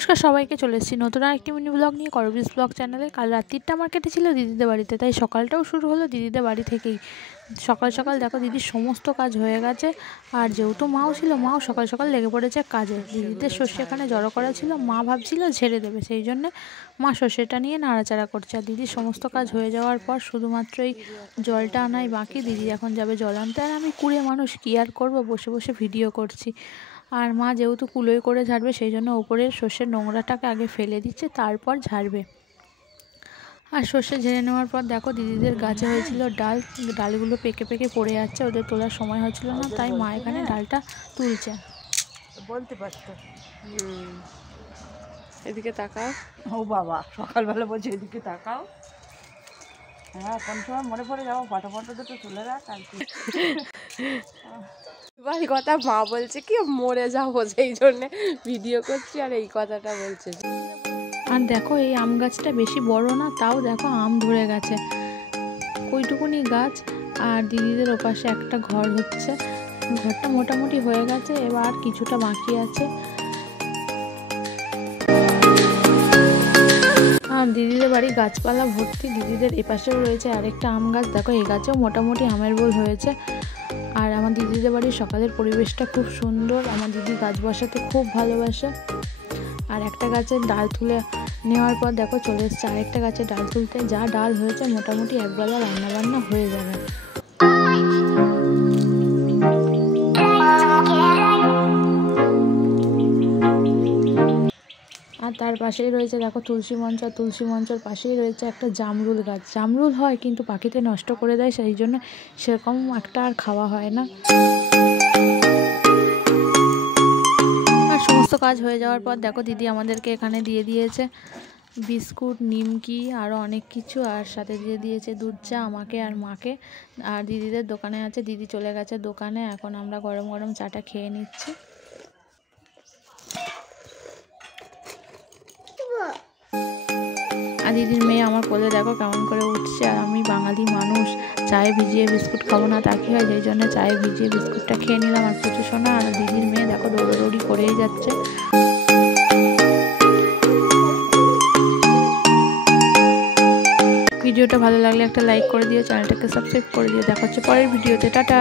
নমস্কার সবাইকে, চলে এসেছি নতুন আরেকটি মিনি ব্লগ নিয়ে করবিস ব্লগ চ্যানেলে। কাল রাত্রিটা আমার কেটেছিল দিদিদের বাড়িতে, তাই সকালটাও শুরু হলো দিদিদের বাড়ি থেকেই। সকাল সকাল দেখো দিদির সমস্ত কাজ হয়ে গেছে। আর যেহেতু মাও ছিল, মাও সকাল সকাল লেগে পড়েছে কাজে। দিদিদের সর্ষে এখানে জড়ো করা ছিল, মা ভাবছিল ঝেড়ে দেবে, সেই জন্যে মা সর্ষেটা নিয়ে নাড়াচাড়া করছে। আর দিদির সমস্ত কাজ হয়ে যাওয়ার পর শুধুমাত্র এই জলটা আনাই বাকি। দিদি এখন যাবে জল আনতে, আর আমি কুড়ে মানুষ কী আর করবো, বসে বসে ভিডিও করছি। আর মা যেহেতু কুলোই করে ঝাড়বে, সেই জন্য ওপরের সর্ষের নোংরাটাকে আগে ফেলে দিচ্ছে, তারপর ঝাড়বে। আর সর্ষে ঝেড়ে নেওয়ার পর দেখো দিদিদের গাছে হয়েছিল ডালগুলো পেকে পেকে পড়ে যাচ্ছে, ওদের তোলার সময় হচ্ছিল না, তাই মা এখানে ডালটা তুলছে। বলতে পারতো এদিকে তাকাও। ও বাবা, সকালবেলা বলছে এদিকে তাকাও। হ্যাঁ, কোন সময় মনে পড়ে যাবো, ফটো দুটো তুলে রাখ আর কি। এবার কথা মা বলছে কি মরে যাবো, সেই জন্যে ভিডিও করছি আর এই কথাটা বলছে। আর দেখো এই আম গাছটা বেশি বড় না, তাও দেখো আম ধরে গেছে, ওইটুকুনি গাছ। আর দিদিদের ওপাশে একটা ঘর হচ্ছে, ঘরটা মোটামুটি হয়ে গেছে, এবার কিছুটা বাকি আছে। আর দিদিদের বাড়ি গাছপালা ভর্তি। দিদিদের এপাশেও রয়েছে আরেকটা আম গাছ, দেখো এই গাছেও মোটামুটি আমের বোল হয়েছে। আর আমার দিদিদের বাড়ির সকালের পরিবেশটা খুব সুন্দর, আমার দিদি গাছ বসাতে খুব ভালোবাসে। আর একটা গাছের ডাল তুলে নেওয়ার পর দেখো চলে এসছে আরেকটা গাছের ডাল তুলতে। যা ডাল হয়েছে মোটামুটি একবেলা রান্নাবান্না হয়ে যাবে। আর তার পাশেই রয়েছে দেখো তুলসী মঞ্চ, আর তুলসী মঞ্চের পাশেই রয়েছে একটা জামরুল গাছ। জামরুল হয় কিন্তু পাখিতে নষ্ট করে দেয়, সেই জন্য সেরকম একটা আর খাওয়া হয় না। আর সমস্ত কাজ হয়ে যাওয়ার পর দেখো দিদি আমাদেরকে এখানে দিয়ে দিয়েছে বিস্কুট, নিমকি, আরও অনেক কিছু, আর সাথে দিয়ে দিয়েছে দুধ চা আমাকে আর মাকে। আর দিদিদের দোকানে আছে, দিদি চলে গেছে দোকানে, এখন আমরা গরম গরম চাটা খেয়ে নিচ্ছি। আর দিদির মেয়ে আমার কোলে দেখো কেমন করে উঠছে। আর আমি বাঙালি মানুষ, চায়ে ভিজিয়ে বিস্কুট খাবো না তা কি হয়, সেই জন্য চায়ে ভিজিয়ে বিস্কুটটা খেয়ে নিলাম। আর প্রচুর সোনা, আর দিদির মেয়ে দেখো দৌড়াদৌড়ি করেই যাচ্ছে। ভিডিওটা ভালো লাগলে একটা লাইক করে দিও, চ্যানেলটাকে সাবস্ক্রাইব করে দিও। দেখা হচ্ছে পরের ভিডিওতে, টাটা।